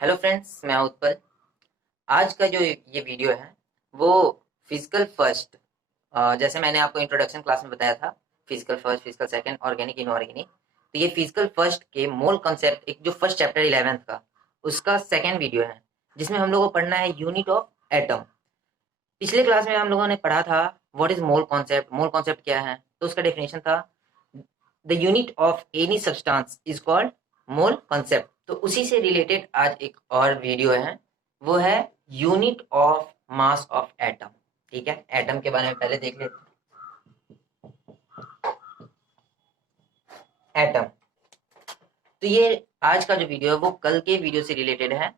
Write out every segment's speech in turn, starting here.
Hello friends, मैं उत्पल। आज का जो ये वीडियो है वो फिजिकल फर्स्ट, जैसे मैंने आपको इंट्रोडक्शन क्लास में बताया था, physical first, physical second, organic, inorganic. तो ये फिजिकल फर्स्ट के मोल कॉन्सेप्ट, एक जो फर्स्ट चैप्टर 11th का, उसका सेकंड वीडियो है, जिसमें हम लोगों को पढ़ना है यूनिट ऑफ एटम। पिछले क्लास में हम लोगों ने पढ़ा था what is mole concept. Mole concept क्या है, तो उसका डेफिनेशन था the unit of any substance is called mole concept. तो उसी से रिलेटेड आज एक और वीडियो है, वो है unit of mass of atom. ठीक है, एटम के बारे में पहले देख लेते हैं। एटम, तो ये आज का जो वीडियो है वो कल के वीडियो से रिलेटेड है।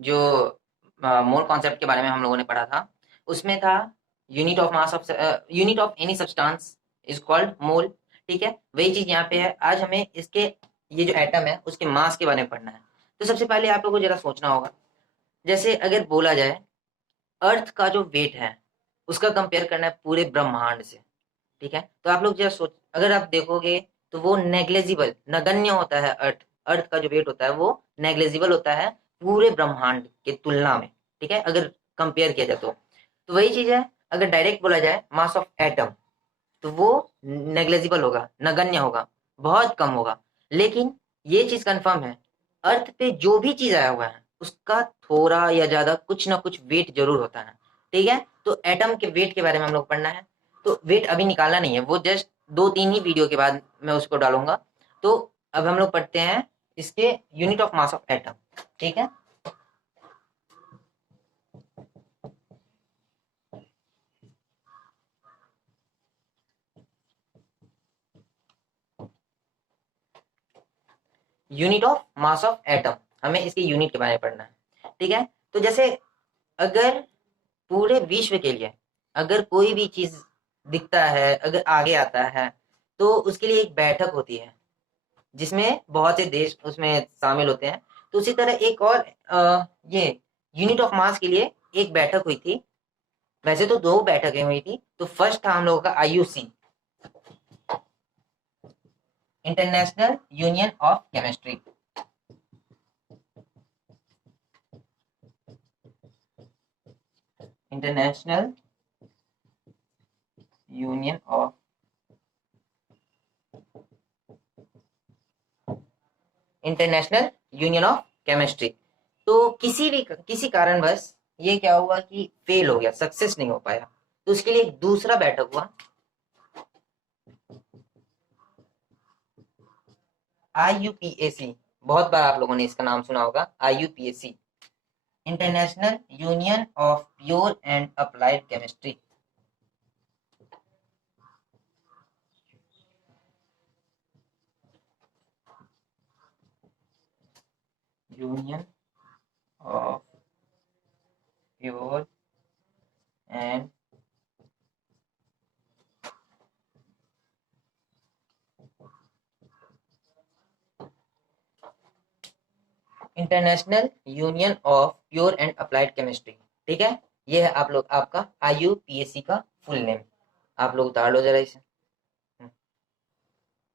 जो मोल कॉन्सेप्ट के बारे में हम लोगों ने पढ़ा था, उसमें था unit of mass of unit of any substance is called mole. ठीक है, वही चीज यहाँ पे है। आज हमें इसके ये जो एटम है उसके मास के बारे में पढ़ना है। तो सबसे पहले आप लोगों को जरा सोचना होगा, जैसे अगर बोला जाए अर्थ का जो वेट है उसका कंपेयर करना है पूरे ब्रह्मांड से। ठीक है, तो आप लोग जरा सोच, अगर आप देखोगे तो वो नेग्लेजिबल, नगण्य होता है। अर्थ अर्थ का जो वेट होता है वो नेग्लेजिबल होता है पूरे ब्रह्मांड के तुलना में। ठीक है, अगर कंपेयर किया जाए तो वही चीज है। अगर डायरेक्ट बोला जाए मास ऑफ एटम, तो वो नेग्लेजिबल होगा, नगण्य होगा, बहुत कम होगा। लेकिन ये चीज कंफर्म है, अर्थ पे जो भी चीज आया हुआ है उसका थोड़ा या ज्यादा कुछ ना कुछ वेट जरूर होता है। ठीक है, तो एटम के वेट के बारे में हम लोग पढ़ना है। तो वेट अभी निकालना नहीं है, वो जस्ट दो तीन ही वीडियो के बाद मैं उसको डालूंगा। तो अब हम लोग पढ़ते हैं इसके unit of mass of atom. ठीक है, unit of mass of atom, हमें इसके यूनिट के बारे में पढ़ना है। ठीक है, तो जैसे अगर पूरे विश्व के लिए अगर कोई भी चीज दिखता है, अगर आगे आता है, तो उसके लिए एक बैठक होती है जिसमें बहुत से देश उसमें शामिल होते हैं। तो उसी तरह एक और ये यूनिट ऑफ मास के लिए एक बैठक हुई थी। वैसे तो दो बैठकें हुई थी। तो फर्स्ट था हम लोगों का IUC, international union of chemistry. International union of international union of chemistry. तो किसी कारणवश ये क्या हुआ कि फेल हो गया, सक्सेस नहीं हो पाया। तो उसके लिए एक दूसरा बैठक हुआ, आईयूपीएसी। बहुत बार आप लोगों ने इसका नाम सुना होगा, IUPAC, international union of pure and applied chemistry. Union of pure and international union of pure and applied chemistry. ठीक है, ये है आप लोग आपका आईयूपीएसी का फुल नेम। आप लोग उतार लो जरा इसे।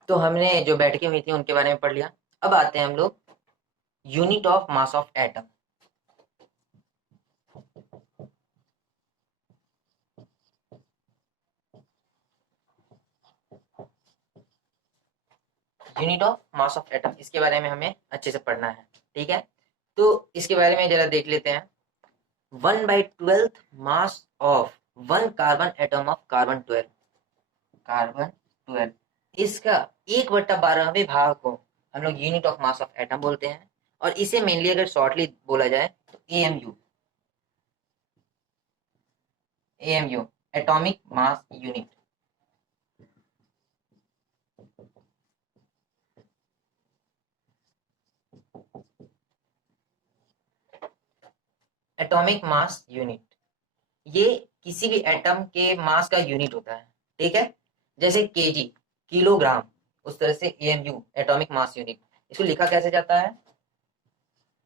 तो हमने जो बैठकें हुई थी उनके बारे में पढ़ लिया। अब आते हैं हम लोग unit of mass of atom. Unit of mass of atom, इसके बारे में हमें अच्छे से पढ़ना है। ठीक है, तो इसके बारे में जरा देख लेते हैं। 1/12 mass of one carbon atom of carbon 12, इसका 1/12वें भाग को हम लोग unit of mass of atom बोलते हैं। और इसे मेनली अगर शॉर्टली बोला जाए तो AMU, AMU, atomic mass unit. Atomic mass unit, ये किसी भी एटम के मास का यूनिट होता है। ठीक है, जैसे केजी, किलोग्राम, उस तरह से एएमयू, एटॉमिक मास यूनिट। इसको लिखा कैसे जाता है,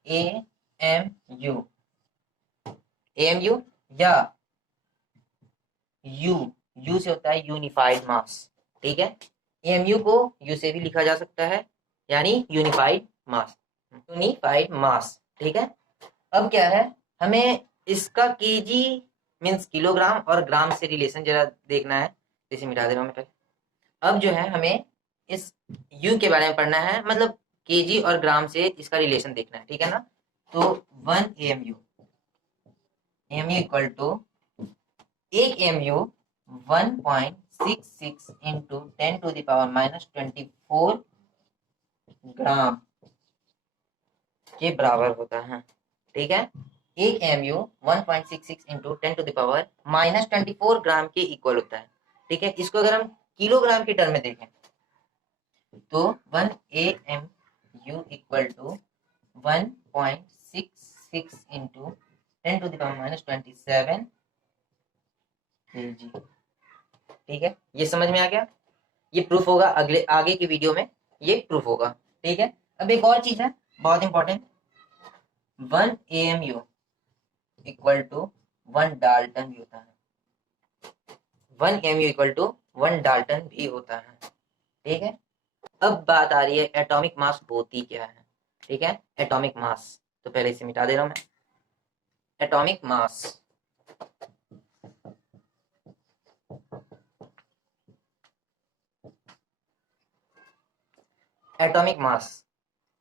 ए एम यू, एएमयू, या यू, यू से होता है यूनिफाइड मास। ठीक है, एएमयू को यू से भी लिखा जा सकता है, यानी यूनिफाइड मास, यूनिफाइड मास। ठीक है, अब क्या है, हमें इसका केजी मीन्स किलोग्राम और ग्राम से रिलेशन जरा देखना है, इसे मिटा दे रहा हूं मैं पहले। अब जो है हमें इस यू के बारे में पढ़ना है, मतलब केजी और ग्राम से इसका रिलेशन देखना है, ठीक है ना। तो 1 एएमयू, एएमयू इक्वल टू, एक एएमयू 1.66 इंटू 10⁻⁻24 ग्राम के बराबर होता है, ठीक है। एक एमयू 1.66 इंटू 10⁻⁻24 ग्राम के इक्वल होता है, ठीक है। इसको अगर हम किलोग्राम के टर्म में देखें तो 1 AMU equal to 1.66 into 10⁻⁻27 kg, ठीक है। ये समझ में आ गया, ये प्रूफ होगा आगे की वीडियो में, ये प्रूफ होगा, ठीक है। अब एक और चीज है बहुत important, 1 AMU equal to 1 dalton भी होता है, 1 AMU इक्वल टू 1 डाल्टन भी होता है, ठीक है। अब बात आ रही है एटॉमिक मास होती क्या है, ठीक है। एटॉमिक मास, तो पहले इसे मिटा दे रहा हूं मैं। Atomic mass, atomic mass,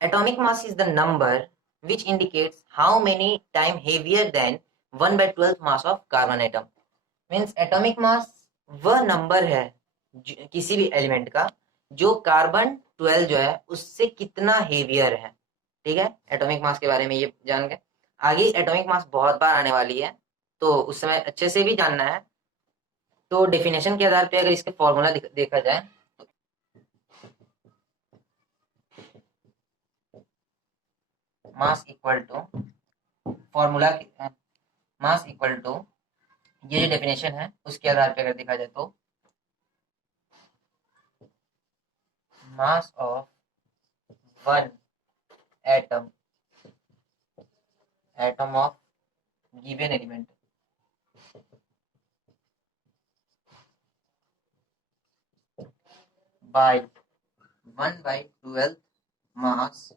atomic mass is the number which indicates how many time heavier than 1/12 mass of carbon atom। Means atomic मास वह नंबर है किसी भी एलिमेंट का जो कार्बन 12 जो है उससे कितना हेवियर है, ठीक है। एटॉमिक मास के बारे में ये जान गए। आगे एटॉमिक मास बहुत बार आने वाली है, तो उस समय अच्छे से भी जानना है। तो डेफिनेशन के आधार पे अगर इसके फॉर्मूला देखा जाए, mass equal to formula, mass equal to, ये जो डेफिनेशन है उसके आधार पे अगर देखा जाए तो mass of one atom, atom of given element by 1/12 mass,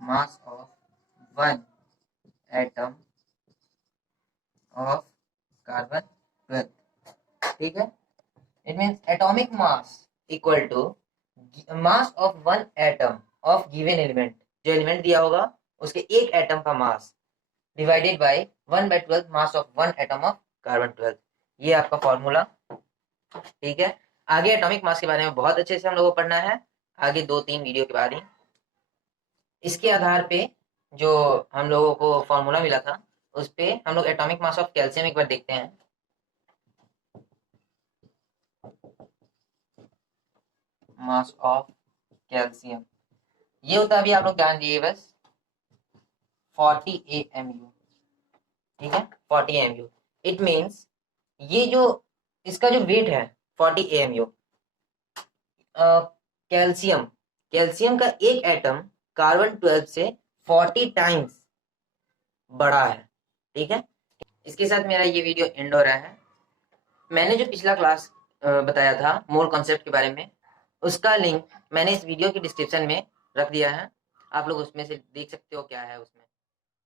mass of one atom of carbon 12, ठीक है। It means atomic mass equal to mass of one atom of given element, जो एलिमेंट दिया होगा उसके एक एटम का mass divided by 1/12 mass of one atom of carbon 12, ये आपका फॉर्मूला, ठीक है। आगे एटॉमिक मास के बारे में बहुत अच्छे से हम लोगों को पढ़ना है, आगे 2-3 वीडियो के बाद ही। इसके आधार पे जो हम लोगों को फॉर्मूला मिला था उस पे हम लोग एटॉमिक मास ऑफ कैल्शियम एक बार देखते हैं। मास ऑफ कैल्शियम ये होता है, अभी आप लोग ध्यान दिए बस, 40 AMU, ठीक है। 40 AMU इट मीन्स ये जो इसका जो वेट है 40 AMU, कैल्शियम, कैल्शियम का एक एटम कार्बन 12 से 40 टाइम्स बड़ा है, ठीक है। इसके साथ मेरा ये वीडियो एंड हो रहा है। मैंने जो पिछला क्लास बताया था मोल कॉन्सेप्ट के बारे में, उसका लिंक मैंने इस वीडियो की डिस्क्रिप्शन में रख दिया है, आप लोग उसमें से देख सकते हो क्या है उसमें।